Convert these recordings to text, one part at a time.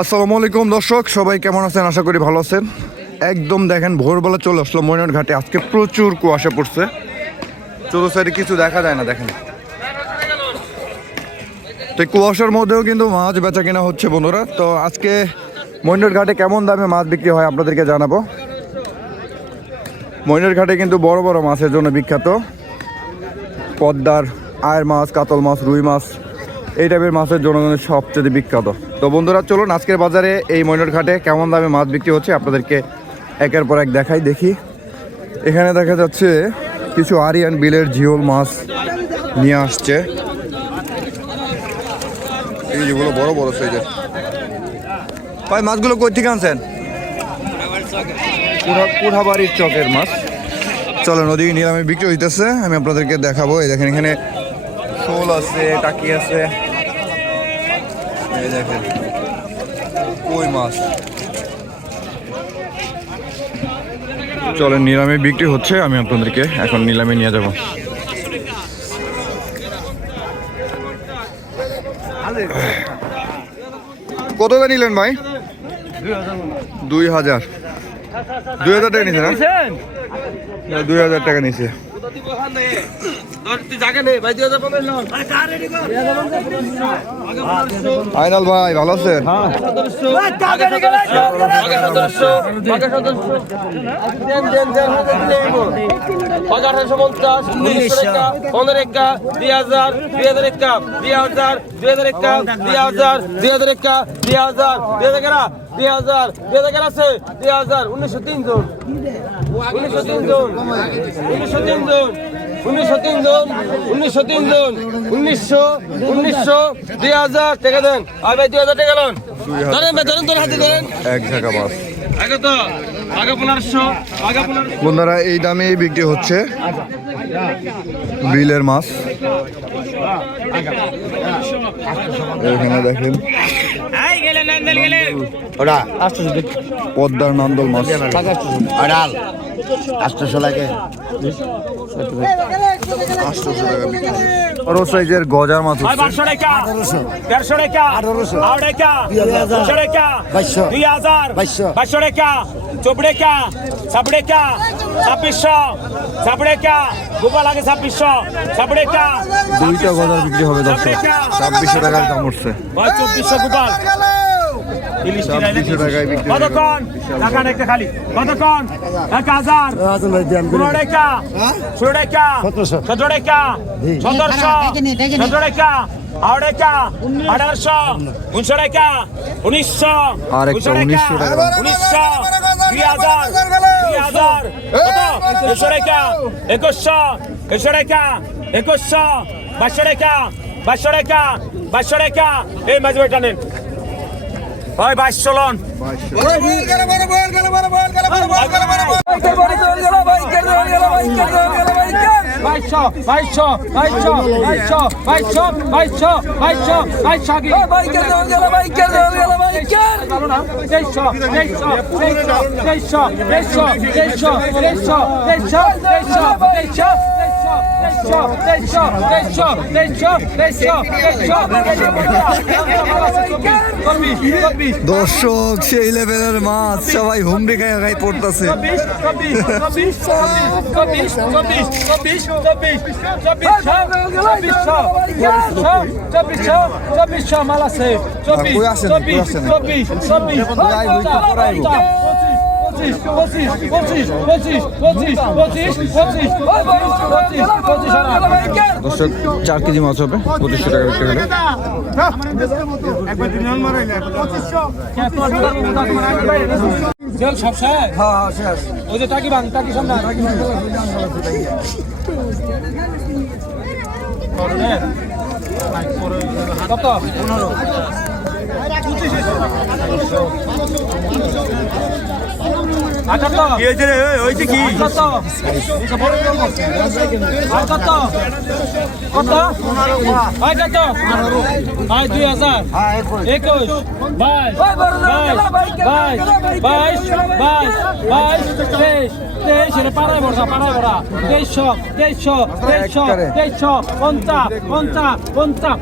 আসসালামু আলাইকুম দর্শক, সবাই কেমন আছেন? আশা করি ভালো আছেন। একদম দেখেন, ভোরবেলা চলে আসলো ময়নার ঘাটে। আজকে প্রচুর কুয়াশা পড়ছে। চতুর সাইডে কিছু দেখা যায় না, দেখেন। তো কুয়াশার মধ্যেও কিন্তু মাছ বেচা কেনা হচ্ছে বন্ধুরা। তো আজকে ময়নার ঘাটে কেমন দামে মাছ বিক্রি হয় আপনাদেরকে জানাব? ময়নার ঘাটে কিন্তু বড় বড় মাছের জন্য বিখ্যাত। পদ্মার আয়ের মাছ, কাতল মাছ, রুই মাছ, এই টাইপের মাছের জন্য সবচেয়ে বিখ্যাত। তো বন্ধুরা, চলুন আজকের বাজারে এই ময়নার ঘাটে কেমন দামে মাছ বিক্রি হচ্ছে আপনাদেরকে একের পর এক দেখাই, দেখি। এখানে দেখা যাচ্ছে কিছু আরিয়ান বিলের জিওল মাছ নিয়ে আসছে। এই যেগুলো বড় বড় সাইজের। ভাই মাছগুলো কই থেকে আনছেন? কুড়াবাড়ির চকের মাছ। চলেন ওদিকে নিলামে বিক্রি হইতেছে আমি আপনাদেরকে দেখাবো। এই দেখেন এখানে শোল আছে টাকি আছে। এই দেখেন কই মাছ? চলেন নিলামে বিক্রি হচ্ছে আমি আপনাদেরকে এখন নিলামে নিয়ে যাব। কত নিলেন ভাই? দুই হাজার দুই হাজার টাকা নিছে না না, দুই হাজার টাকা নিছে আইনাল ভাই ভালো আছেন আঠারোশো পঞ্চাশ উনিশশো পনেরো একা দুই হাজার দুই হাজার একা দুই হাজার দুই হাজার একা দুই হাজার দুই হাজার একা দুই হাজার দুই হাজার দুই হাজার। দুই হাজার আছে? দুই হাজার। উনিশশো তিন জন। উনিশশো তিন জন। উনিশশো তিন জন। উনিশশো তিন জন। উনিশশো তিন জন। উনিশশো উনিশশো। দুই হাজার। টাকা দেন। আর ভাই দুই হাজার টাকা লোন। ধরেন ভাই ধরেন তোর হাতে ধরেন। এক ঝাঁকা মাছ আগে তো আগে পনেরোশো আগে পনেরোশো। বন্ধুরা এই দামে বিক্রি হচ্ছে বিলের মাছ। এখানে দেখেন। ওরা পদ্মার নান্দল মাছ আড়াল। আটশোশো লাগে। আটশোশো টাকা। বিক্রি বড় সাইজের গজার মাছ হচ্ছে। পাঁচশো টাকা। দেড়শো টাকা। আঠারোশো। টাকা। দুশো টাকা। বাইশশো। দুই হাজার। বাইশশো। বাইশশো টাকা। চব্বিশ টাকা। ছাব্বিশশো। গোপাল লাগে ছাব্বিশশো। ছাব্বিশ টাকা। দুইটা গজার বিক্রি হবে দর্শক। ছাব্বিশশো টাকার দাম উঠছে। ভাই চব্বিশশো গোপাল। কতক্ষণ টাকা একটা খালি। কতক্ষণ এক হাজার পনেরো টাকা ষোলো টাকা। সতেরো টাকা সতেরোশো। সতেরো টাকা আঠারোশো উনিশশো টাকা। উনিশশো উনিশশো 1900 টাকা। উনিশশো দুই হাজার দুই হাজার একুশশো টাকা একুশশো একুশশো টাকা একুশশো বাইশশো টাকা বাইশশো টাকা বাইশশো টাকা। এই মাঝে বেটা নেন ভাই বাইশ চলন তেইশ দর্শক সেই লেভেলের মাছ সবাই হুমড়ি খায় খাই পড়তেছে চব্বিশ চব্বিশ চব্বিশ চব্বিশ চব্বিশ চব্বিশ পঁচিশ পঁচিশ পঁচিশ পঁচিশ পঁচিশ পঁচিশ পঁচিশ পঁচিশ পঁচিশ দর্শক চার কেজি মাছ হবে পঁচিশশো টাকা বিক্রি হলে জল সব শেষ হ্যাঁ শেষ ওই যে টাকি বাং টাকি সামনে কত পনেরো কি হয়েছে রে হয়েছে কি দুই হাজার একুশ বাইশ বাইশ বাইশ বাইশ বাইশ তেইশ তেইশ এটা পাড়ায় বড়া পাড়ায় বড়া তেইশশো তেইশশো তেইশশো। তেইশশো পঞ্চাশ পঞ্চাশ পঞ্চাশ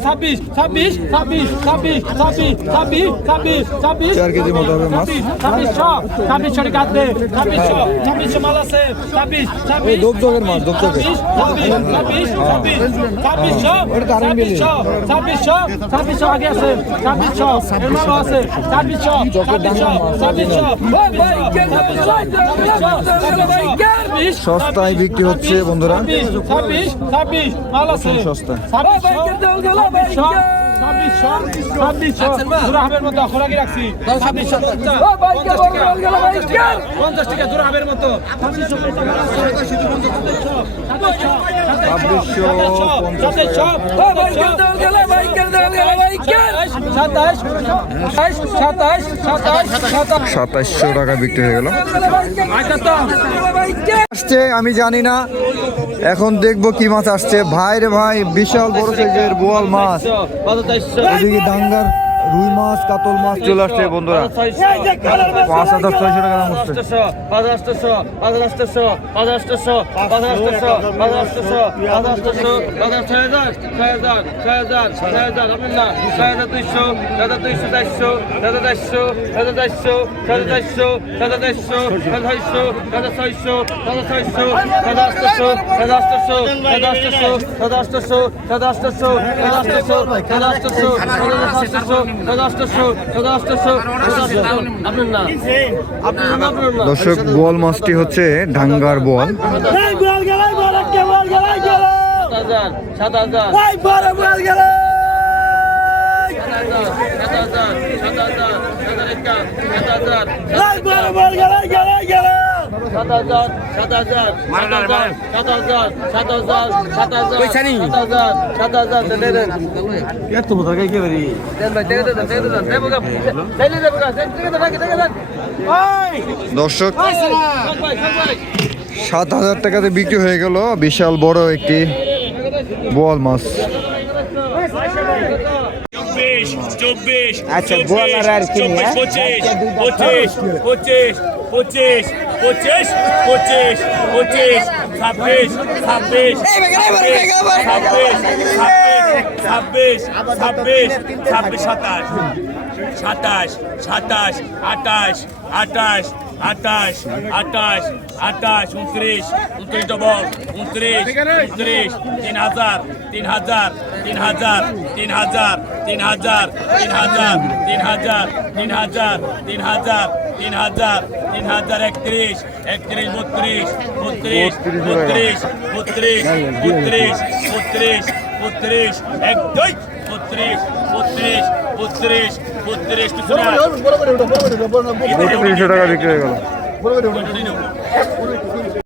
ছাব্বিশ ছাব্বিশ ছাব্বিশ ছাব্বিশ ছাব্বিশ ছাব্বিশ ছাব্বিশ ছাব্বিশ চার কেজি মতো হবে মাছ। ছাব্বিশশো ছাব্বিশশো কাটবে ছাব্বিশশো ছাব্বিশশো মাল আছে ছাব্বিশ ছাব্বিশ দোপজগের মাছ, দোপজগের। ছাব্বিশ ছাব্বিশ ছাব্বিশ। ছাব্বিশশো ছাব্বিশশো ছাব্বিশশো আগে আছে ছাব্বিশশো এর মালও আছে ছাব্বিশশো ছাব্বিশশো ছাব্বিশশো ছাব্বিশ সস্তায় বিক্রি হচ্ছে বন্ধুরা ছাব্বিশ ছাব্বিশ ছাব্বিশ মাল আছে সস্তা। ছাব্বিশশো ছাব্বিশশো ছাব্বিশশো দুরাহাবের মতো ছাব্বিশশো পঞ্চাশ সাতাশশো টাকা বিক্রি হয়ে গেল। আসছে আমি জানি না। এখন দেখব কি মাছ আসছে। ভাই রে ভাই বিশাল বড় সাইজের বোয়াল মাছ। এদিকে ডাঙ্গার রুই মাছ কাতল মাছ চলে আসছে বন্ধুরা। পাঁচ হাজার ছয়শো টাকা দাম হচ্ছে। দর্শক বোয়াল মাছটি হচ্ছে ডাঙ্গার বোয়াল সাত হাজার সাত হাজার। সাত হাজার সাত হাজার সাত হাজার সাত হাজার সাত হাজার সাত হাজার সাত হাজার দর্শক সাত হাজার টাকাতে বিক্রি হয়ে গেল বিশাল বড় একটি বোয়াল মাছ চব্বিশ চব্বিশ আচ্ছা চব্বিশ পঁচিশ পঁচিশ পঁচিশ পঁচিশ পঁচিশ পঁচিশ পঁচিশ ছাব্বিশ ছাব্বিশ ছাব্বিশ ছাব্বিশ ছাব্বিশ ছাব্বিশ সাতাশ সাতাশ সাতাশ আটাশ আটাশ আটাশ আটাশ আটাশ উনত্রিশ উনত্রিশ ডবল উনত্রিশ উনত্রিশ তিন হাজার তিন হাজার তিন হাজার তিন হাজার তিন হাজার তিন হাজার তিন হাজার তিন হাজার তিন হাজার তিন হাজার তিন হাজার একত্রিশ একত্রিশ বত্রিশ বত্রিশ বত্রিশ বত্রিশ বত্রিশ বত্রিশ বত্রিশ এক দুই বত্রিশ বত্রিশ বত্রিশ বত্রিশ বত্রিশশো টাকা বিক্রি হয়ে গেল.